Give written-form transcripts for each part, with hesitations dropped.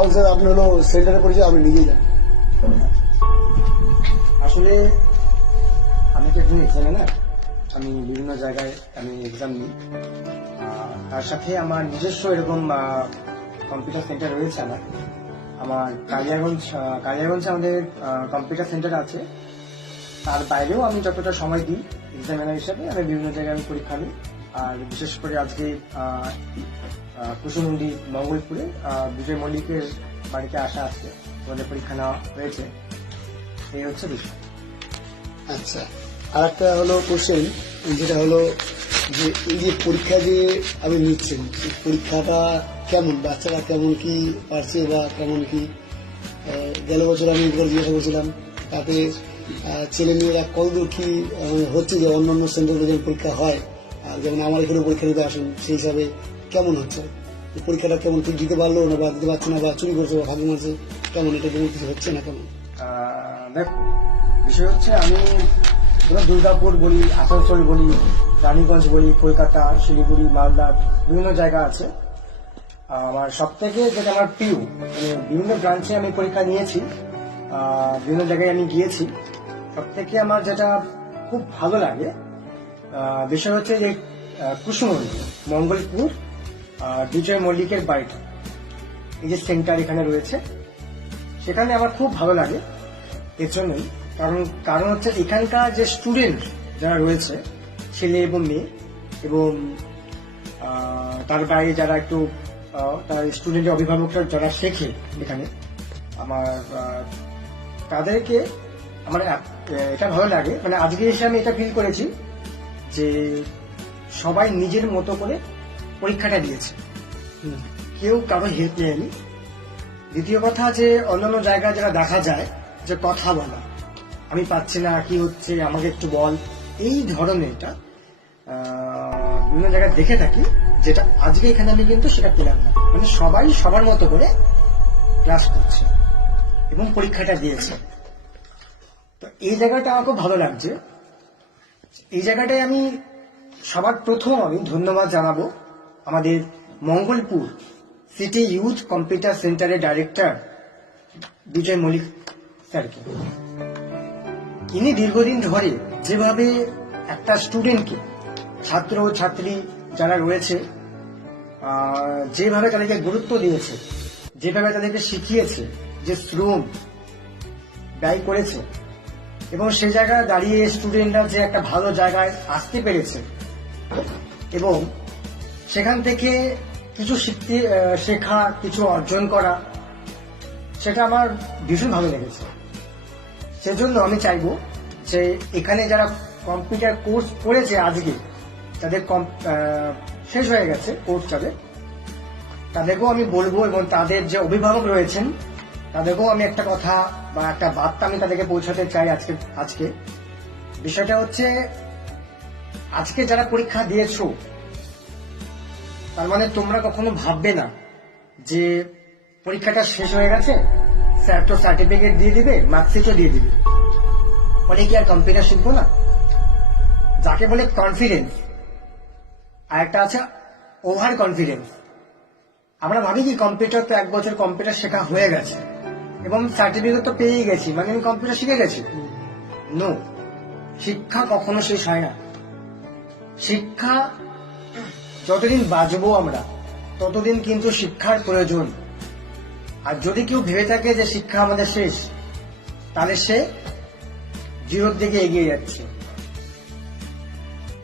Babul sir, আপনি হলো সেন্টারের পরিচয় আপনি নিজেই জানেন। আসলে আমি তো একজন এক্সামিনার, আমি বিভিন্ন জায়গায় আমি এক্সাম নিই। তার সাথে আমার নিজস্ব এরকম কম্পিউটার সেন্টার রয়েছে। আমার কালিয়াগঞ্জে আমাদের কম্পিউটার সেন্টার আছে। তার বাইরেও আমি যতটা সময় দিই এক্সামিনার হিসাবে, আমি বিভিন্ন জায়গায় আমি পরীক্ষা দিই। আর বিশেষ করে আজকে কুসুমুন্ডি মঙ্গলপুরে বিজয় মল্লিকের বাড়িতে আসা আছে, ওদের পরীক্ষা নেওয়া হয়েছে। এই হচ্ছে বিষয়। আচ্ছা, আর একটা হলো কোশ্চেন, যেটা হলো যে এই যে পরীক্ষা যে আপনি নিচ্ছেন, সেই পরীক্ষাটা কেমন, বাচ্চারা কেমন কি পারছে বা কেমন কি? গেল বছর আমি একবার জিজ্ঞাসা করছিলাম, তাতে ছেলে মেয়েরা কতদূর কি হচ্ছে, যে অন্য অন্য সেন্টারে যেমন পরীক্ষা হয়, যেমন আমার এখানে পরীক্ষা দিতে আসেন, সেই হিসাবে কেমন হচ্ছে পরীক্ষাটা? কেমন ঠিক দিতে পারলো না, বা দিতে পারছে না, বা চুরি করছে, বা ফাঁকি মারছে, কেমন এটা কেমন কিছু হচ্ছে না কেমন? দেখো, বিষয় হচ্ছে আমি দুর্গাপুর বলি, আসানসোল বলি, রানীগঞ্জ বলি, কলকাতা, শিলিগুড়ি, মালদা, বিভিন্ন জায়গা আছে। আমার সব থেকে যেটা আমার প্রিয়, মানে বিভিন্ন ব্রাঞ্চে আমি পরীক্ষা নিয়েছি, বিভিন্ন জায়গায় আমি গিয়েছি। সব থেকে আমার যেটা খুব ভালো লাগে বিষয় হচ্ছে যে কুসুমন্ডি মঙ্গলপুর বিজয় মল্লিকের বাড়িটা, এই যে সেন্টার এখানে রয়েছে, সেখানে আমার খুব ভালো লাগে। এর জন্যই কারণ হচ্ছে এখানকার যে স্টুডেন্ট যারা রয়েছে, ছেলে এবং মেয়ে, এবং তার বাইরে যারা একটু তার স্টুডেন্টের অভিভাবকরা যারা শেখে এখানে, আমার তাদেরকে আমার এটা ভালো লাগে। মানে আজকে এসে আমি এটা ফিল করেছি যে সবাই নিজের মতো করে পরীক্ষাটা দিয়েছে, কেউ কারো হেল্প নেয়নি। দ্বিতীয় কথা, যে অন্যান্য জায়গায় যারা দেখা যায় যে কথা বলা, আমি পাচ্ছি না, কি হচ্ছে আমাকে একটু বল, এই ধরনের এটা বিভিন্ন জায়গায় দেখে থাকি, যেটা আজকে এখানে আমি কিন্তু সেটা পেলাম না। মানে সবাই সবার মতো করে ক্লাস করছে এবং পরীক্ষাটা দিয়েছে। তো এই জায়গাটা আমার খুব ভালো লাগছে। এই জায়গাটায় আমি সবার প্রথম আমি ধন্যবাদ জানাবো আমাদের মঙ্গলপুর সিটি ইউথ কম্পিউটার সেন্টারের ডাইরেক্টর বিজয় মল্লিক স্যারকে। ইনি দীর্ঘদিন ধরে যেভাবে একটা স্টুডেন্টকে, ছাত্র ছাত্রী যারা রয়েছে, যেভাবে তাদেরকে গুরুত্ব দিয়েছে, যেভাবে তাদেরকে শিখিয়েছে, যে শ্রম ব্যয় করেছে, এবং সে জায়গায় দাঁড়িয়ে স্টুডেন্টরা যে একটা ভালো জায়গায় আসতে পেরেছে এবং সেখান থেকে কিছু শেখা, কিছু অর্জন করা, সেটা আমার ভীষণ ভালো লেগেছে। সেজন্য আমি চাইবো যে এখানে যারা কম্পিউটার কোর্স করেছে আজকে, তাদের শেষ হয়ে গেছে কোর্স, তাদেরকেও আমি বলবো, এবং তাদের যে অভিভাবক রয়েছেন তাদেরকেও আমি একটা কথা বা একটা বার্তা আমি তাদেরকে পৌঁছাতে চাই আজকে। বিষয়টা হচ্ছে, আজকে যারা পরীক্ষা দিয়েছো, তার মানে তোমরা কখনো ভাববে না যে পরীক্ষাটা শেষ হয়ে গেছে, স্যার তো সার্টিফিকেট দিয়ে দিবে, মার্কশিটও দিয়ে দিবে, ফলে কি আর কম্পিউটার শিখবো না? যাকে বলে কনফিডেন্স, আর একটা আছে ওভার কনফিডেন্স। আমরা ভাবি কি কম্পিউটার তো 1 বছর কম্পিউটার শেখা হয়ে গেছে এবং সার্টিফিকেট তো পেয়েই গেছি, মানে আমি কম্পিউটার শিখে গেছি। নো, শিক্ষা কখনো শেষ হয় না। শিক্ষা যতদিন বাঁচবো আমরা, ততদিন কিন্তু শিক্ষার প্রয়োজন। আর যদি কেউ ভেবে থাকে যে শিক্ষা আমাদের শেষ, তাহলে সে জিরোর দিকে এগিয়ে যাচ্ছে।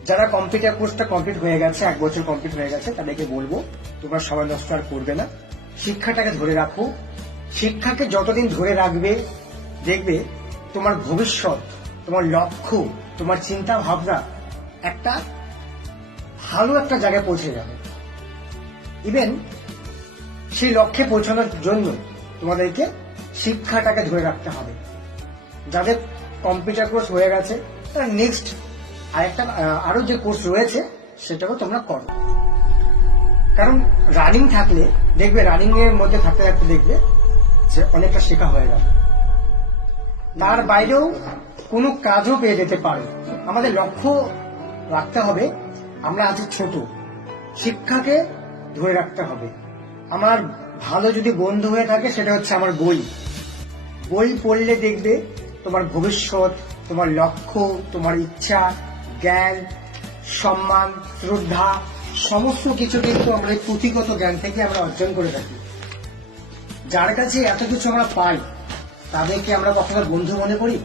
যারা কম্পিউটার কোর্সটা কমপ্লিট হয়ে গেছে, 1 বছর কমপ্লিট হয়ে গেছে, তাদেরকে বলবো তোমরা সবাই নষ্ট আর করবে না, শিক্ষাটাকে ধরে রাখো। শিক্ষাকে যতদিন ধরে রাখবে, দেখবে তোমার ভবিষ্যৎ, তোমার লক্ষ্য, তোমার চিন্তা ভাবনা একটা ভালো একটা জায়গায় পৌঁছে যাবে। ইভেন সেই লক্ষ্যে পৌঁছানোর জন্য তোমাদেরকে শিক্ষাটাকে ধরে রাখতে হবে। যাদের কম্পিউটার কোর্স হয়ে গেছে, তারা নেক্সট আরো যে কোর্স রয়েছে সেটাও তোমরা করো। কারণ রানিং থাকলে দেখবে, রানিং এর মধ্যে থাকতে থাকতে দেখবে যে অনেকটা শেখা হয়ে গেল। তার বাইরেও কোনো কাজও পেয়ে যেতে পারো। আমাদের লক্ষ্য রাখতে হবে, আমরা আজ ছোট, শিক্ষাকে ধরে রাখতে হবে। আমার ভালো যদি বন্ধু হয়ে থাকে সেটা হচ্ছে আমার বই। বই পড়লে দেখবে তোমার ভবিষ্যৎ, তোমার লক্ষ্য, তোমার ইচ্ছা, জ্ঞান, সম্মান, শ্রদ্ধা সমস্ত কিছু কিন্তু আমরা এই পুঁথিগত জ্ঞান থেকে আমরা অর্জন করে থাকি। যার কাছে এত কিছু আমরা পাই তাদেরকে আমরা কখনো বন্ধু মনে করি?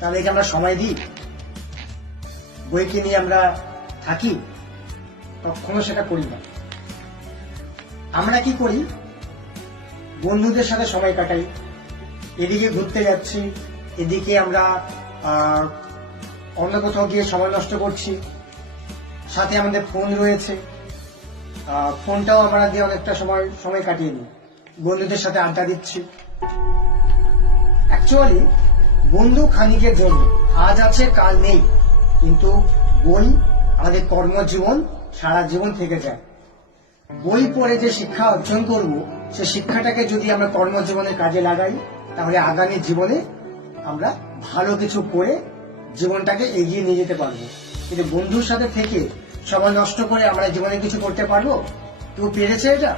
তাদেরকে আমরা সময় দিই? বইকে নিয়ে আমরা থাকি? কখনো সেটা করি না। আমরা কি করি? বন্ধুদের সাথে সময় কাটাই, এদিকে ঘুরতে যাচ্ছি, এদিকে আমরা অন্য কোথাও গিয়ে সময় নষ্ট করছি, সাথে আমাদের ফোন রয়েছে, ফোনটাও আমরা দিয়ে অনেকটা সময় কাটিয়ে নিই, বন্ধুদের সাথে আড্ডা দিচ্ছি। অ্যাকচুয়ালি বন্ধু খানিকের জন্য, আজ আছে কাল নেই, কিন্তু বই আমাদের কর্মজীবন সারা জীবন থেকে যায়। বই পড়ে যে শিক্ষা অর্জন করব, সে শিক্ষাটাকে যদি আমরা কর্মজীবনে কাজে লাগাই, তাহলে আগামী জীবনে আমরা ভালো কিছু করে জীবনটাকে এগিয়ে নিয়ে যেতে পারবো। কিন্তু বন্ধুর সাথে থেকে সময় নষ্ট করে আমরা জীবনে কিছু করতে পারবো? কেউ পেরেছে এটা?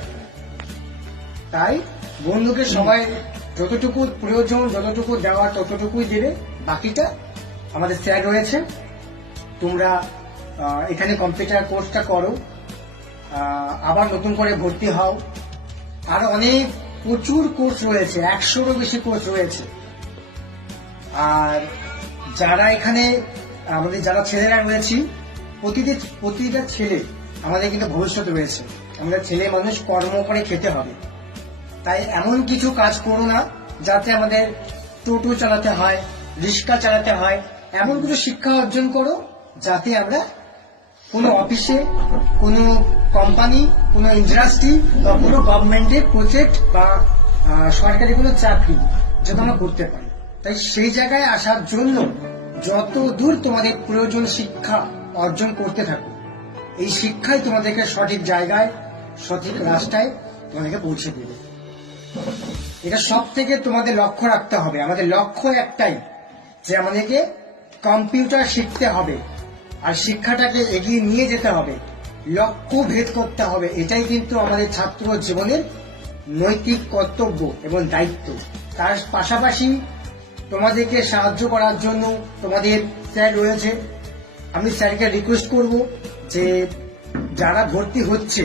তাই বন্ধুকে সময় যতটুকু প্রয়োজন, যতটুকু দেওয়ার ততটুকুই দেবে, বাকিটা আমাদের স্যার রয়েছে। তোমরা এখানে কম্পিউটার কোর্সটা করো, আবার নতুন করে ভর্তি হও। আর অনেক প্রচুর কোর্স রয়েছে, 100-এরও বেশি কোর্স রয়েছে। আর যারা এখানে আমাদের যারা ছেলেরা রয়েছি, প্রতিটা ছেলে আমাদের কিন্তু ভবিষ্যৎ রয়েছে। আমাদের ছেলে মানুষ কর্ম করে খেতে হবে। তাই এমন কিছু কাজ করো না যাতে আমাদের টোটো চালাতে হয়, রিক্সা চালাতে হয়। এমন কিছু শিক্ষা অর্জন করো যাতে আমরা কোনো অফিসে, কোনো কোম্পানি, কোনো ইন্ডাস্ট্রি বা কোনো গভর্নমেন্টের প্রজেক্ট বা সরকারি কোনো চাকরি যাতে আমরা করতে পারি। তাই সেই জায়গায় আসার জন্য যত দূর তোমাদের প্রয়োজন শিক্ষা অর্জন করতে থাকো। এই শিক্ষাই তোমাদেরকে সঠিক জায়গায়, সঠিক রাস্তায় তোমাদেরকে পৌঁছে দেবে। এটা সব থেকে তোমাদের লক্ষ্য রাখতে হবে। আমাদের লক্ষ্য একটাই, যে আমাদেরকে কম্পিউটার শিখতে হবে আর শিক্ষাটাকে এগিয়ে নিয়ে যেতে হবে, লক্ষ্য ভেদ করতে হবে। এটাই কিন্তু আমাদের ছাত্র জীবনের নৈতিক কর্তব্য এবং দায়িত্ব। তার পাশাপাশি তোমাদেরকে সাহায্য করার জন্য তোমাদের স্যার রয়েছে। আমি স্যারকে রিকোয়েস্ট করব যে যারা ভর্তি হচ্ছে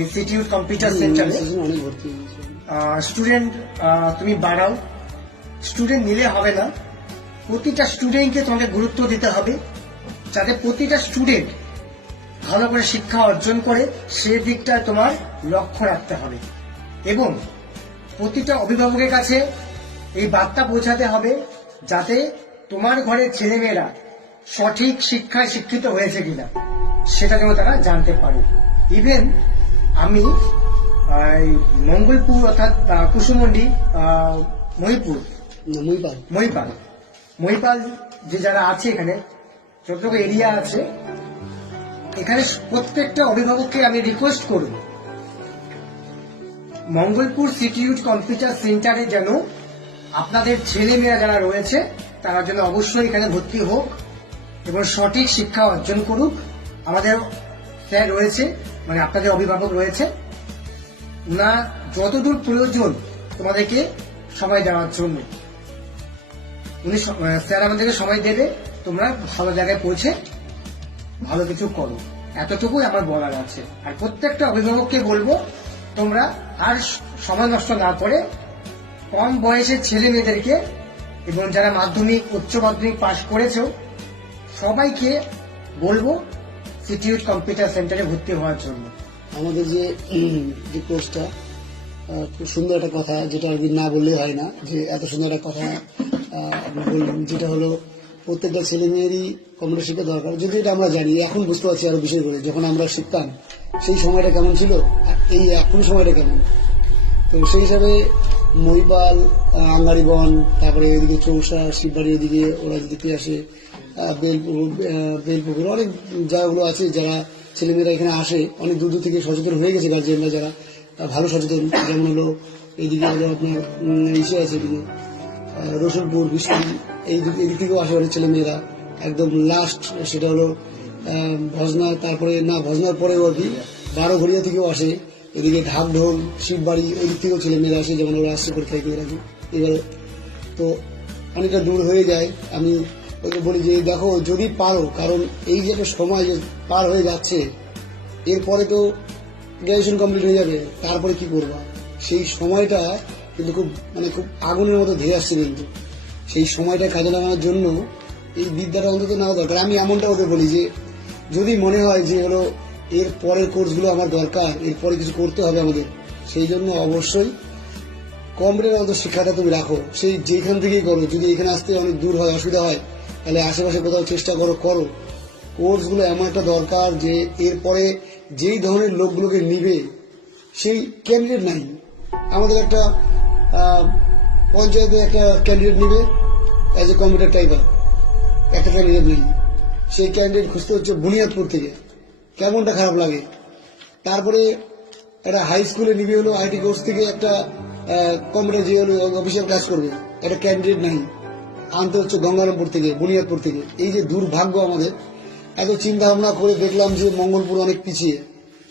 ইনস্টিটিউট কম্পিউটার সেন্টারে, স্টুডেন্ট তুমি বাড়াও। স্টুডেন্ট নিলে হবে না, প্রতিটা স্টুডেন্টকে তোমাকে গুরুত্ব দিতে হবে, যাতে প্রতিটা স্টুডেন্ট ভালো করে শিক্ষা অর্জন করে সেদিকটা তোমার লক্ষ্য রাখতে হবে। এবং প্রতিটা অভিভাবকের কাছে এই বার্তা পৌঁছাতে হবে, যাতে তোমার ঘরের ছেলেমেয়েরা সঠিক শিক্ষায় শিক্ষিত হয়েছে কিনা সেটা যেন তারা জানতে পারে। ইভেন আমি মঙ্গলপুর অর্থাৎ কুসুমন্ডি, মহিপাল যে যারা আছে এখানে, যতটুকু এরিয়া আছে, এখানে প্রত্যেকটা অভিভাবককে আমি রিকোয়েস্ট করব, মঙ্গলপুর ইনস্টিটিউট কম্পিউটার সেন্টারে যেন আপনাদের ছেলেমেয়েরা যারা রয়েছে তারা যেন অবশ্যই এখানে ভর্তি হোক এবং সঠিক শিক্ষা অর্জন করুক। আমাদের স্যার রয়েছে, মানে আপনাদের অভিভাবক রয়েছে, না যতদূর প্রয়োজন তোমাদেরকে সময় দেওয়ার জন্য উনি স্যার আমাদেরকে সময় দেবে। তোমরা ভালো জায়গায় পৌঁছে ভালো কিছু করো, এতটুকুই আমার বলার আছে। আর প্রত্যেকটা অভিভাবককে বলবো, তোমরা আর সময় নষ্ট না করে কম বয়সের ছেলে মেয়েদেরকে এবং যারা মাধ্যমিক, উচ্চ মাধ্যমিক পাশ করেছো সবাইকে বলবো ইনস্টিটিউট কম্পিউটার সেন্টারে ভর্তি হওয়ার জন্য। আমাদের যে কোর্সটা খুব সুন্দর একটা কথা, যেটা আর কি না বললে হয় না, যে এত সুন্দর একটা কথা আপনি বললেন, যেটা হলো প্রত্যেকটা ছেলে মেয়েরই কম্পিউটার শেখা দরকার। যদি এটা আমরা জানি, এখন বুঝতে পারছি আরো বিষয় করে, যখন আমরা শিখতাম সেই সময়টা কেমন ছিল, এই এখন সময়টা কেমন। তো সেই হিসাবে মহিপাল, আঙ্গারিবন, তারপরে এদিকে চৌসা, শিববাড়ি, এদিকে ওরা যেদিকে আসে, বেলপুকুর, অনেক জায়গাগুলো আছে যারা ছেলেমেয়েরা এখানে আসে, অনেক দূর দূর থেকে সচেতন হয়ে গেছে গার্জিয়ানরা, যারা ভালো সচেতন। যেমন হলো এইদিকে হলো আপনার ইসে আছে, এদিকে রসুলপুর, বিষ্ণু, এদিক থেকেও আসে অনেক ছেলেমেয়েরা। একদম লাস্ট সেটা হলো ভজনা, তারপরে না ভজনার পরেও আর কি 12 ঘড়িয়া থেকেও আসে, এদিকে ঢাকঢোল শিববাড়ি ওই দিক থেকেও ছেলেমেয়েরা আসে, যেমন ওরা আসছে পরীক্ষা দিয়ে রাখি এবারে, তো অনেকটা দূর হয়ে যায়। আমি ওকে বলি যে দেখো যদি পারো, কারণ এই যে একটা সময় যে পার হয়ে যাচ্ছে, এরপরে তো গ্র্যাজুয়েশন কমপ্লিট হয়ে যাবে, তারপরে কি করবা? সেই সময়টা কিন্তু খুব আগুনের মতো ধেয়ে আসছে, কিন্তু সেই সময়টা কাজে লাগানোর জন্য এই বিদ্যাটা অন্তত নেওয়া দরকার। আমি এমনটা ওকে বলি যে যদি মনে হয় যে হলো এর পরের কোর্সগুলো আমার দরকার, এরপরে কিছু করতে হবে আমাদের, সেই জন্য অবশ্যই কম্পিউটার অন্তত শিক্ষাটা তুমি রাখো, সেই যেখান থেকেই করো। যদি এখানে আসতে অনেক দূর হয়, অসুবিধা হয়, তাহলে আশেপাশে কোথাও চেষ্টা করো। কোর্সগুলো এমন একটা দরকার যে এরপরে যেই ধরনের লোকগুলোকে নিবে সেই ক্যান্ডিডেট নাই। আমাদের একটা পঞ্চায়েতে একটা ক্যান্ডিডেট নিবে অ্যাজ এ কম্পিউটার টাইপার, একটা ক্যান্ডিডেট নেই। সেই ক্যান্ডিডেট খুঁজতে হচ্ছে বুনিয়াদপুর থেকে, কেমনটা খারাপ লাগে। তারপরে একটা হাই স্কুলে নিবে হলো আইটি কোর্স থেকে একটা কম্পিউটার যে হলো অফিসিয়াল কাজ করবে, একটা ক্যান্ডিডেট নাই, আনতে হচ্ছে গঙ্গারামপুর থেকে, বুনিয়াদপুর থেকে। এই যে দুর্ভাগ্য আমাদের। এত চিন্তা ভাবনা করে দেখলাম যে মঙ্গলপুর অনেক পিছিয়ে,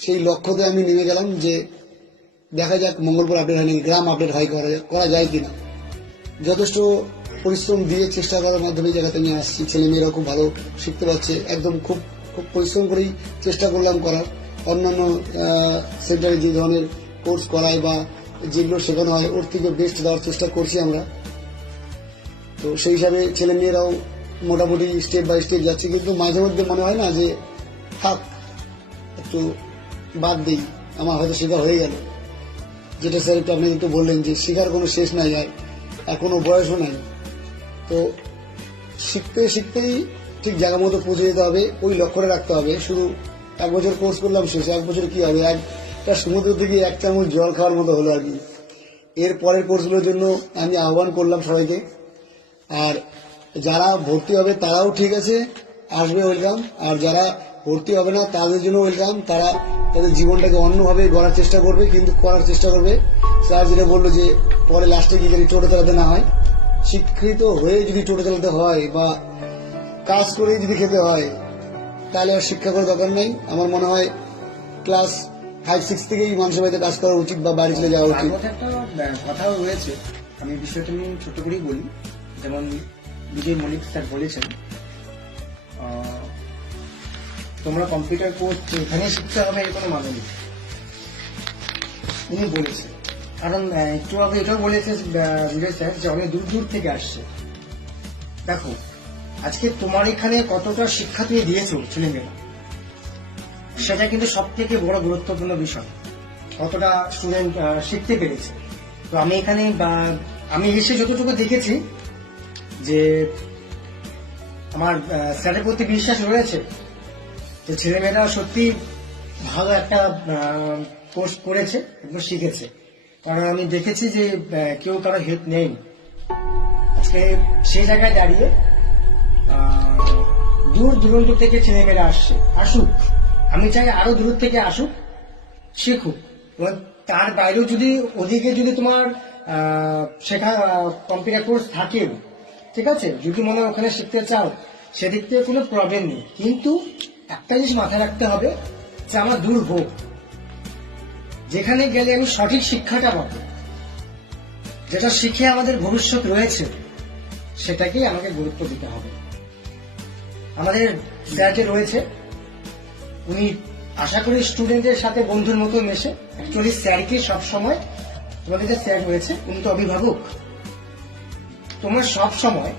সেই লক্ষ্যতে আমি নেমে গেলাম যে দেখা যাক মঙ্গলপুর আপডেট হয় নাকি, গ্রাম আপডেট হয় করা যায় কিনা। যথেষ্ট পরিশ্রম দিয়ে চেষ্টা করার মাধ্যমে এই জায়গাতে আমি আসছি। ছেলেমেয়েরাও খুব ভালো শিখতে পারছে, একদম খুব খুব পরিশ্রম করেই চেষ্টা করলাম করার। অন্যান্য সেন্টারে যে ধরনের কোর্স করায় বা যেগুলো শেখানো হয় ওর থেকে বেস্ট দেওয়ার চেষ্টা করছি আমরা। তো সেই হিসাবে ছেলেমেয়েরাও মোটামুটি স্টেপ বাই স্টেপ যাচ্ছে, কিন্তু মাঝে মধ্যে মনে হয় না যে থাক একটু বাদ দিই, আমার হয়তো শেখা হয়ে গেল। যেটা স্যার একটু আপনি একটু বললেন যে শেখার কোনো শেষ নাই, আর কোনো বয়সও নাই। তো শিখতে শিখতেই ঠিক জায়গা মতো পৌঁছে যেতে হবে, ওই লক্ষ্যটা রাখতে হবে। শুধু 1 বছর কোর্স করলাম শেষ, 1 বছর কি হবে, একটা সমুদ্র থেকে 1 চামচ জল খাওয়ার মতো হলো আর কি। এর পরের কোর্সগুলোর জন্য আমি আহ্বান করলাম সবাইকে। আর যারা ভর্তি হবে তারাও ঠিক আছে, আসবে, ওয়েলকাম। আর যারা ভর্তি হবে না তাদের জন্য ওয়েলকাম, তারা তাদের জীবনটাকে অন্যভাবে গড়ার চেষ্টা করবে, কিন্তু করার চেষ্টা করবে। স্যার যেটা বললো যে পরে লাস্টে গিয়ে যদি টোটো চালাতে না হয়, শিক্ষিত হয়ে যদি টোটো চালাতে হয় বা কাজ করে যদি খেতে হয়, তাহলে আর শিক্ষা করার দরকার নেই। আমার মনে হয় ক্লাস 5-6 থেকেই মানুষের বাড়িতে কাজ করা উচিত বা বাড়ি চলে যাওয়া উচিত। একটা কথাও রয়েছে, আমি বিষয়টা নিয়ে ছোট করেই বলি। যেমন বিজয় মল্লিক স্যার বলেছেন, তোমরা কম্পিউটার কোর্স এখানে শিখতে হবে এর কোনো মানে নেই, উনি বলেছেন। কারণ একটু আগে এটাও বলেছে বিজয় স্যার যে অনেক দূর দূর থেকে আসছে। দেখো আজকে তোমার এখানে কতটা শিক্ষা তুমি দিয়েছো ছেলেমেয়েরা, সেটা কিন্তু সব থেকে বড় গুরুত্বপূর্ণ বিষয়, কতটা স্টুডেন্ট শিখতে পেরেছে। তো আমি এখানে আমি এসে যতটুকু দেখেছি যে আমার স্যারের প্রতি বিশ্বাস রয়েছে যে ছেলেমেয়েরা সত্যি ভালো একটা কোর্স করেছে এবং শিখেছে। কারণ আমি দেখেছি যে কেউ কারো হেল্প নেই। আজকে সেই জায়গায় দাঁড়িয়ে দূর দূরান্ত থেকে ছেলেমেয়েরা আসুক, আমি চাই আরো দূর থেকে আসুক, শিখুক। এবং তার বাইরেও যদি ওদিকে যদি তোমার শেখা কম্পিউটার কোর্স থাকে, ঠিক আছে, যদি মনে হয় ওখানে শিখতে চাও, সেদিক থেকে কোনো প্রবলেম নেই। কিন্তু একটা জিনিস মাথায় রাখতে হবে যে আমার দূর হোক, যেখানে গেলে আমি সঠিক শিক্ষাটা পাবো, যেটা শিখে আমাদের ভবিষ্যৎ রয়েছে, সেটাকেই আমাকে গুরুত্ব দিতে হবে। আমাদের স্যার যে রয়েছে, উনি আশা করি স্টুডেন্টদের সাথে বন্ধুর মতো মেশে। অ্যাকচুয়ালি স্যারকে সবসময়, তোমাদের যে স্যার রয়েছে উনি তো অভিভাবক, তোমরা সব সময়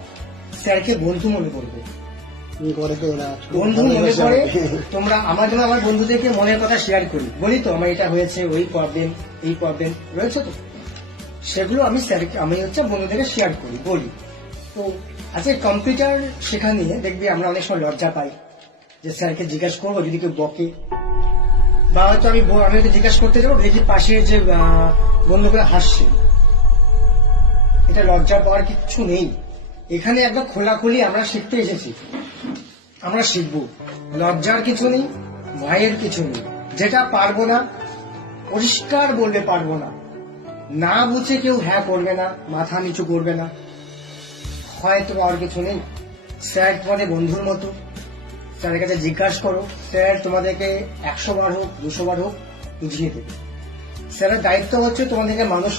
স্যারকে বন্ধু মনে করবে। বন্ধু মনে করে তোমরা, আমার জন্য আমার বন্ধুদেরকে মনের কথা শেয়ার করি, বলি তো আমার এটা হয়েছে, ওই প্রবলেম, এই প্রবলেম রয়েছে, তো সেগুলো আমি স্যারকে, আমি বন্ধুদেরকে শেয়ার করি, বলি। তো আজকে কম্পিউটার শেখা নিয়ে দেখবি আমরা অনেক সময় লজ্জা পাই যে স্যারকে জিজ্ঞাসা করবো, যদি কেউ বকে বা হয়তো আমি হয়তো জিজ্ঞাসা করতে যাবো, দেখি পাশের যে বন্ধুগুলো হাসছে। এটা লজ্জা পাওয়ার কিচ্ছু নেই। এখানে একদম খোলাখুলি আমরা শিখতে এসেছি, আমরা শিখবো। লজ্জার কিছু নেই, ভয়ের কিছু নেই। যেটা পারবো না পরিষ্কার বললে পারবো না, না বুঝে কেউ হ্যাঁ করবে না, মাথা নিচু করবে না, হয়তো আর কিছু নেই। স্যার তোমাদের বন্ধুর মতো, স্যারের কাছে জিজ্ঞাসা করো, স্যার তোমাদেরকে 100 বার হোক 200 বার হোক বুঝিয়ে দেবে। স্যারের দায়িত্ব হচ্ছে তোমাদেরকে মানুষ